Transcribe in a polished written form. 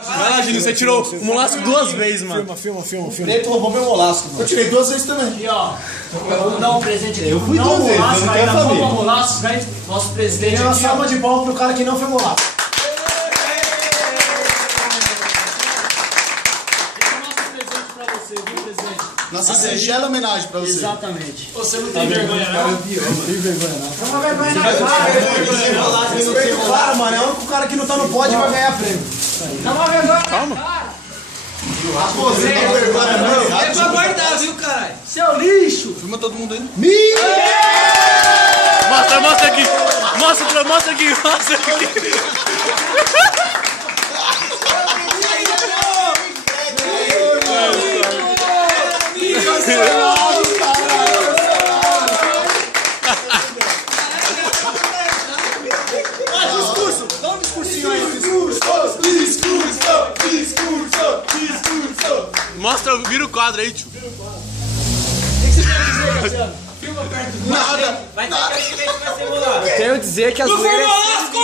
Vai lá, Juninho, você tirou o molasco 2 vezes, mano. Filma. Nem tu roubou meu molasco, mano. Eu tirei 2 vezes também. Aqui, ó. Vamos dar um presente aqui. Eu fui 2 vezes, eu não quero saber. Molasco, ganha nosso presidente Tem uma aqui, salva de palmas pro cara que não foi molasco. Nossa singela homenagem pra você. Exatamente. Você não tem vergonha, não? Não tem vergonha, não. Não tem vergonha na cara. Respeita o cara, mano. É o único cara que não tá no pódio e vai ganhar prêmio. Dá uma vergonha. Calma. Você não tem vergonha, não? É pra guardar, viu, caralho? Seu lixo. Filma todo mundo aí. Mostra aqui. Mostra aqui. Dá um discursinho aí. Mostra, vira o quadro aí, tio. O que você quer dizer, Luciano? Filma perto do Nada. Vai ter que vai ser bolado. Quero dizer que as Não foi molasco!